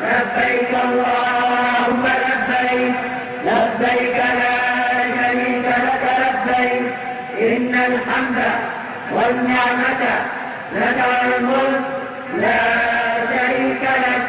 لبيك اللهم لبيك لبيك لا شريك لك لبيك إن الحمد والنعمة لك والملك لا شريك لك.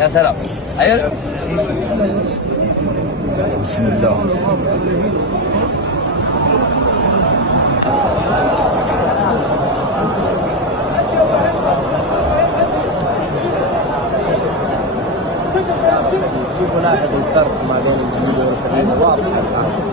يا سلام. ايوه بسم الله. كيف نلاحظ الفرق ما بين الجديد والقديم واضح الان.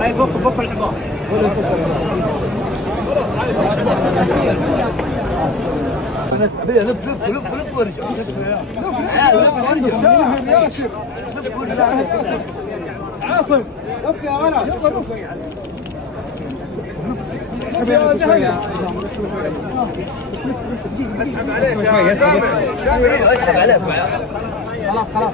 هاي بوك الحمار. لف ورجع. ياسر عاصم لف يا ولد يلا لف. اسحب عليك يا جامع اسحب عليك. خلاص.